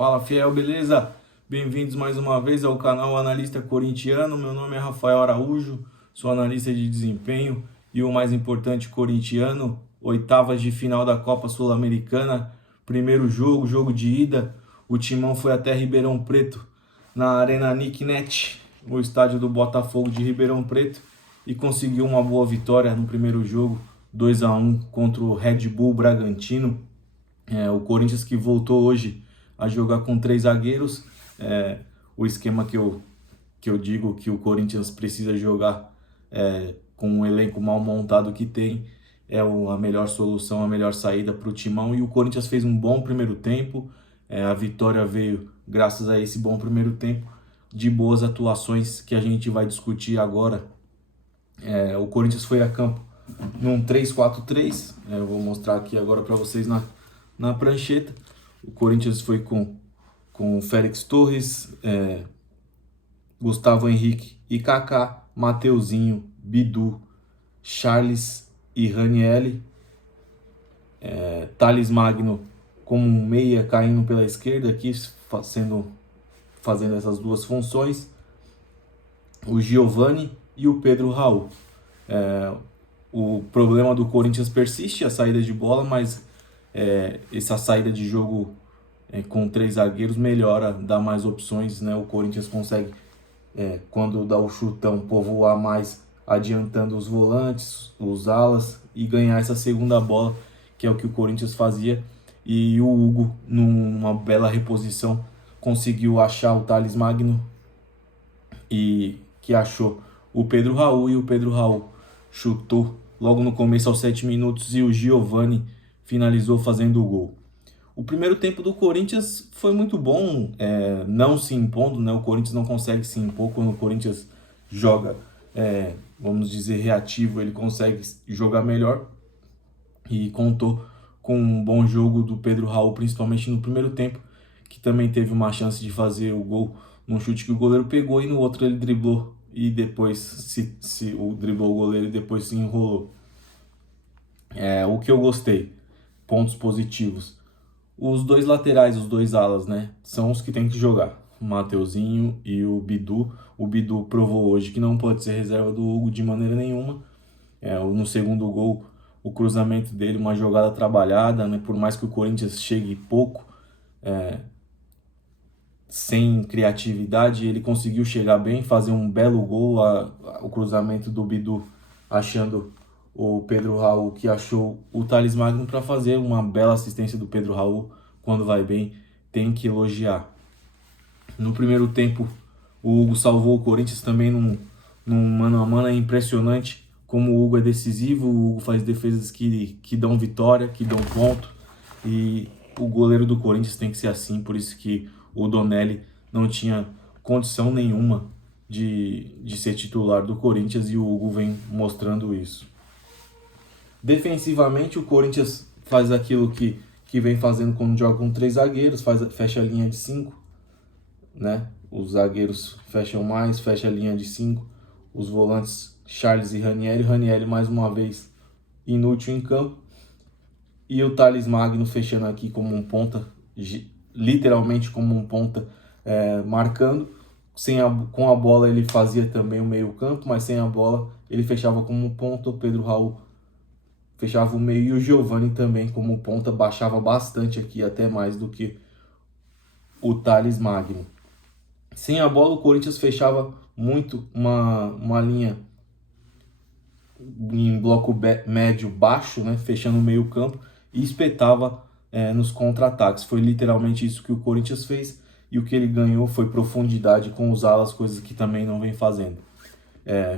Fala fiel, beleza? Bem-vindos mais uma vez ao canal Analista Corintiano. Meu nome é Rafael Araújo, sou analista de desempenho e o mais importante, corintiano. Oitavas de final da Copa Sul-Americana, primeiro jogo de ida. O Timão foi até Ribeirão Preto, na Arena Nicknet, o estádio do Botafogo de Ribeirão Preto, e conseguiu uma boa vitória no primeiro jogo, 2-1 contra o Red Bull Bragantino. O Corinthians que voltou hoje a jogar com 3 zagueiros, o esquema que eu digo que o Corinthians precisa jogar com um elenco mal montado que tem, a melhor solução, a melhor saída para o Timão. E o Corinthians fez um bom primeiro tempo, a vitória veio graças a esse bom primeiro tempo, de boas atuações que a gente vai discutir agora. O Corinthians foi a campo num 3-4-3, eu vou mostrar aqui agora para vocês na prancheta. O Corinthians foi com Félix Torres, Gustavo Henrique e Kaká, Mateuzinho, Bidu, Charles e Ranieri, Thales Magno como um meia caindo pela esquerda aqui, fazendo essas duas funções, o Giovani e o Pedro Raul. O problema do Corinthians persiste, a saída de bola, mas essa saída de jogo com 3 zagueiros melhora, dá mais opções, né? O Corinthians consegue, quando dá o chutão, povoar mais, adiantando os volantes, os alas, e ganhar essa segunda bola, que é o que o Corinthians fazia. E o Hugo, numa bela reposição, conseguiu achar o Thales Magno, e que achou o Pedro Raul, e o Pedro Raul chutou logo no começo aos 7 minutos, e o Giovani finalizou fazendo o gol. O primeiro tempo do Corinthians foi muito bom, não se impondo, né? O Corinthians não consegue se impor quando o Corinthians joga, vamos dizer, reativo, ele consegue jogar melhor, e contou com um bom jogo do Pedro Raul, principalmente no primeiro tempo, que também teve uma chance de fazer o gol num chute que o goleiro pegou, e no outro ele driblou, e depois se driblou o goleiro e depois se enrolou. O que eu gostei, pontos positivos: os 2 laterais, os 2 alas, né, são os que tem que jogar, o Mateuzinho e o Bidu. O Bidu provou hoje que não pode ser reserva do Hugo de maneira nenhuma. No segundo gol, o cruzamento dele, uma jogada trabalhada, né, por mais que o Corinthians chegue pouco, sem criatividade, ele conseguiu chegar bem, fazer um belo gol. O cruzamento do Bidu achando o Pedro Raul, que achou o Thales Magno, para fazer uma bela assistência do Pedro Raul. Quando vai bem, tem que elogiar. No primeiro tempo, o Hugo salvou o Corinthians também num mano a mano. É impressionante como o Hugo é decisivo. O Hugo faz defesas que dão vitória, que dão ponto, e o goleiro do Corinthians tem que ser assim. Por isso que o Donelli não tinha condição nenhuma de ser titular do Corinthians, e o Hugo vem mostrando isso. Defensivamente, o Corinthians faz aquilo que vem fazendo quando joga com 3 zagueiros, fecha a linha de 5, né? Os zagueiros fecham mais, fecha a linha de 5. Os volantes Charles e Ranieri mais uma vez inútil em campo, e o Thales Magno fechando aqui como um ponta, literalmente como um ponta, marcando. Com a bola ele fazia também o meio campo, mas sem a bola ele fechava como um ponta. O Pedro Raul fechava o meio, e o Giovani também como ponta baixava bastante aqui, até mais do que o Thales Magno. Sem a bola, o Corinthians fechava muito uma linha em bloco médio baixo, né, fechando o meio campo, e espetava nos contra-ataques. Foi literalmente isso que o Corinthians fez, e o que ele ganhou foi profundidade com os alas, coisas que também não vem fazendo.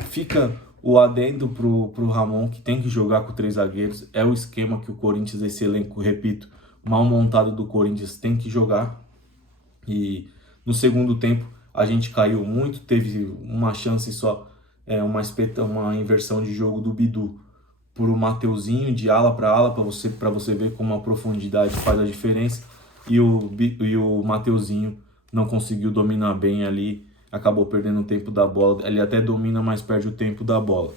Fica o adendo pro Ramon, que tem que jogar com 3 zagueiros. É o esquema que o Corinthians, esse elenco, repito, mal montado do Corinthians, tem que jogar. E no segundo tempo a gente caiu muito, teve uma chance só, uma inversão de jogo do Bidu por o Mateuzinho, de ala para ala, para você ver como a profundidade faz a diferença. E o Mateuzinho não conseguiu dominar bem ali, acabou perdendo o tempo da bola. Ele até domina, mas perde o tempo da bola.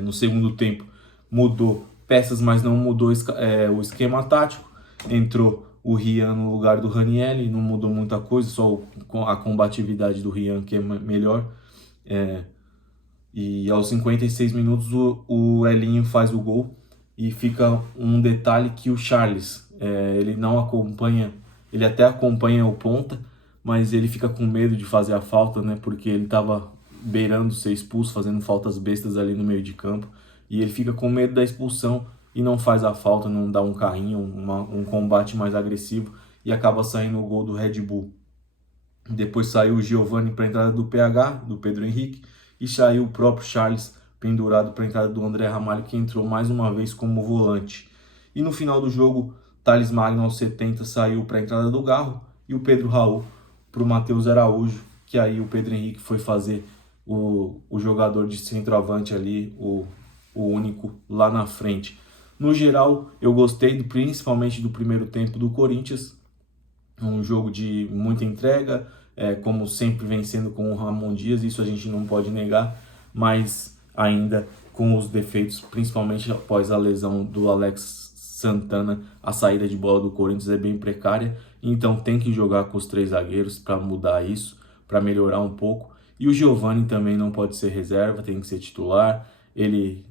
No segundo tempo mudou peças, mas não mudou o esquema tático. Entrou o Rian no lugar do Ranieri, não mudou muita coisa, só a combatividade do Rian que é melhor. E aos 56 minutos o Elinho faz o gol e fica um detalhe que o Charles, ele não acompanha, ele até acompanha o ponta, mas ele fica com medo de fazer a falta, né? Porque ele estava beirando ser expulso, fazendo faltas bestas ali no meio de campo, e ele fica com medo da expulsão e não faz a falta, não dá um carrinho, um combate mais agressivo e acaba saindo o gol do Red Bull. Depois saiu o Giovani para a entrada do PH, do Pedro Henrique, e saiu o próprio Charles pendurado para a entrada do André Ramalho, que entrou mais uma vez como volante. E no final do jogo, Thales Magno aos 70 saiu para a entrada do Garro e o Pedro Raul para o Matheus Araújo, que aí o Pedro Henrique foi fazer o jogador de centroavante ali, o único lá na frente. No geral, eu gostei principalmente do primeiro tempo do Corinthians, um jogo de muita entrega, como sempre vencendo com o Ramon Dias, isso a gente não pode negar, mas ainda com os defeitos, principalmente após a lesão do Alex Santana, a saída de bola do Corinthians é bem precária, então tem que jogar com os 3 zagueiros para mudar isso, para melhorar um pouco, e o Giovani também não pode ser reserva, tem que ser titular, ele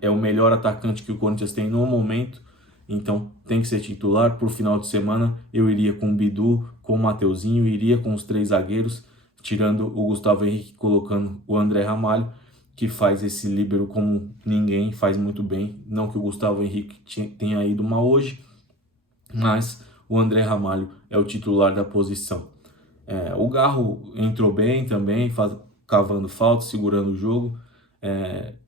é o melhor atacante que o Corinthians tem no momento, então tem que ser titular. Por final de semana eu iria com o Bidu, com o Mateuzinho, iria com os 3 zagueiros, tirando o Gustavo Henrique, colocando o André Ramalho, que faz esse líbero como ninguém, faz muito bem. Não que o Gustavo Henrique tenha ido mal hoje, mas o André Ramalho é o titular da posição. O Garro entrou bem também, cavando falta, segurando o jogo.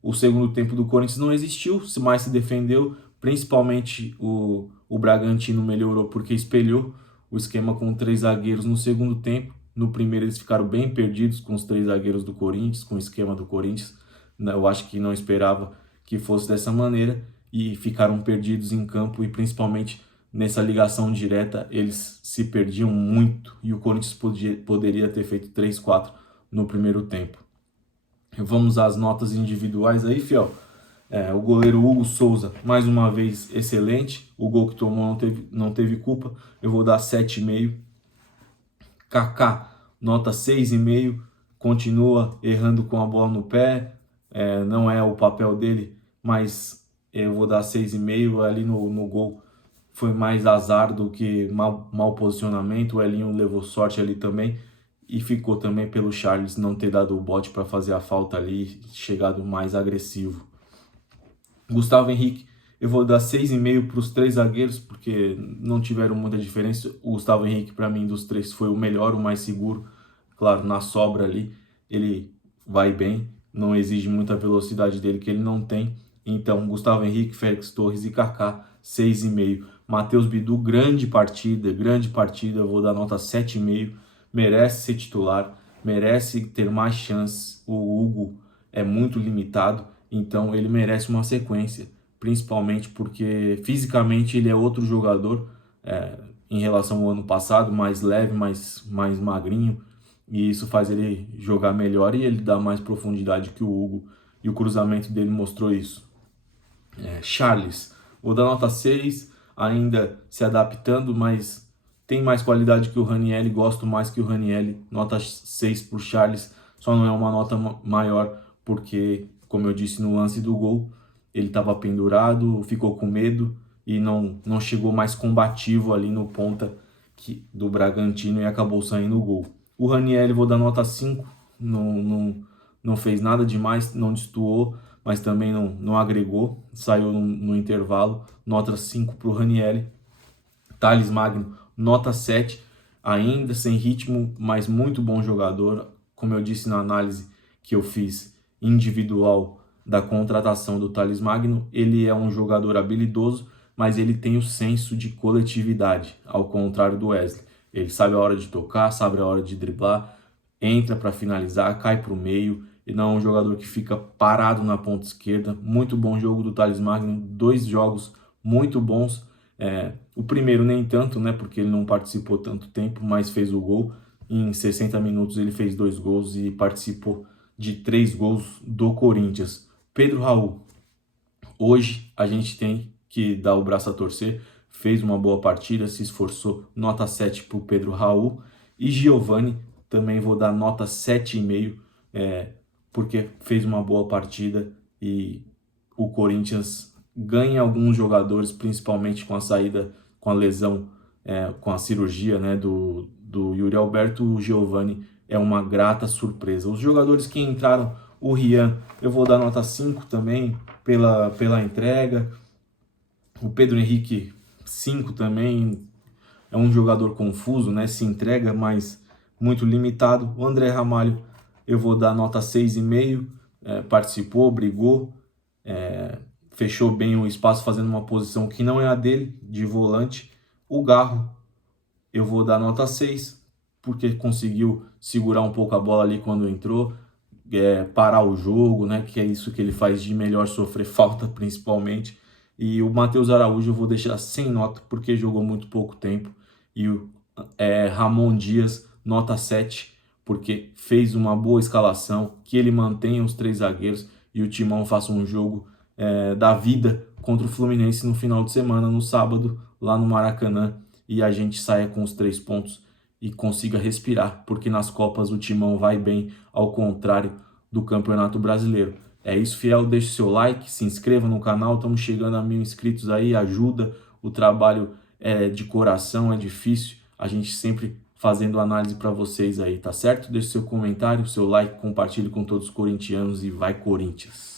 O segundo tempo do Corinthians não existiu, mas se defendeu. Principalmente o Bragantino melhorou porque espelhou o esquema com 3 zagueiros no segundo tempo. No primeiro eles ficaram bem perdidos com os 3 zagueiros do Corinthians, com o esquema do Corinthians. Eu acho que não esperava que fosse dessa maneira e ficaram perdidos em campo, e principalmente nessa ligação direta eles se perdiam muito e o Corinthians poderia ter feito 3-4 no primeiro tempo. Vamos às notas individuais aí, fiel. O goleiro Hugo Souza, mais uma vez, excelente. O gol que tomou não teve culpa. Eu vou dar 7,5. Kaká, nota 6,5. Continua errando com a bola no pé. Não é o papel dele, mas eu vou dar 6,5. Ali no gol foi mais azar do que mau posicionamento. O Elinho levou sorte ali também. E ficou também pelo Charles não ter dado o bote para fazer a falta ali, chegado mais agressivo. Gustavo Henrique, eu vou dar 6,5 para os 3 zagueiros, porque não tiveram muita diferença. O Gustavo Henrique, para mim, dos 3 foi o melhor, o mais seguro. Claro, na sobra ali, ele vai bem, não exige muita velocidade dele que ele não tem. Então, Gustavo Henrique, Félix Torres e Kaká, 6,5. Matheus Bidu, grande partida, eu vou dar nota 7,5. Merece ser titular, merece ter mais chances. O Hugo é muito limitado, então ele merece uma sequência, principalmente porque fisicamente ele é outro jogador em relação ao ano passado, mais leve, mais magrinho, e isso faz ele jogar melhor e ele dá mais profundidade que o Hugo, e o cruzamento dele mostrou isso. Charles, vou dar nota 6, ainda se adaptando, mas tem mais qualidade que o Ranieri, gosto mais que o Ranieri, nota 6 para o Charles, só não é uma nota maior porque, como eu disse no lance do gol, ele estava pendurado, ficou com medo e não chegou mais combativo ali no ponta do Bragantino e acabou saindo o gol. O Ranieri vou dar nota 5, não fez nada demais, não destoou, mas também não agregou, saiu no intervalo, nota 5 para o Ranieri. Thales Magno, nota 7, ainda sem ritmo, mas muito bom jogador, como eu disse na análise que eu fiz individual da contratação do Thales Magno, ele é um jogador habilidoso, mas ele tem o senso de coletividade, ao contrário do Wesley. Ele sabe a hora de tocar, sabe a hora de driblar, entra para finalizar, cai para o meio, e não é um jogador que fica parado na ponta esquerda. Muito bom jogo do Thales Magno, 2 jogos muito bons. O primeiro nem tanto, né, porque ele não participou tanto tempo, mas fez o gol. Em 60 minutos ele fez 2 gols e participou de 3 gols do Corinthians. Pedro Raul, hoje a gente tem que dar o braço a torcer, fez uma boa partida, se esforçou, nota 7 para o Pedro Raul. E Giovani, também vou dar nota 7,5, porque fez uma boa partida e o Corinthians ganha alguns jogadores, principalmente com a saída, com a lesão, com a cirurgia, né, do Yuri Alberto. O Giovani é uma grata surpresa. Os jogadores que entraram, o Rian, eu vou dar nota 5 também pela entrega. O Pedro Henrique, 5 também. É um jogador confuso, né? Se entrega, mas muito limitado. O André Ramalho, eu vou dar nota 6,5. Participou, brigou, fechou bem o espaço, fazendo uma posição que não é a dele, de volante. O Garro, eu vou dar nota 6, porque conseguiu segurar um pouco a bola ali quando entrou, parar o jogo, né? Que é isso que ele faz de melhor, sofrer falta principalmente. E o Matheus Araújo eu vou deixar sem nota, porque jogou muito pouco tempo. E o Ramon Dias, nota 7, porque fez uma boa escalação, que ele mantenha os 3 zagueiros e o Timão faça um jogo da vida contra o Fluminense no final de semana, no sábado, lá no Maracanã, e a gente saia com os 3 pontos e consiga respirar, porque nas Copas o Timão vai bem, ao contrário do Campeonato Brasileiro. É isso, fiel, deixe seu like, se inscreva no canal, estamos chegando a 1.000 inscritos aí, ajuda, o trabalho de coração, é difícil, a gente sempre fazendo análise para vocês aí, tá certo? Deixe seu comentário, seu like, compartilhe com todos os corintianos e vai Corinthians!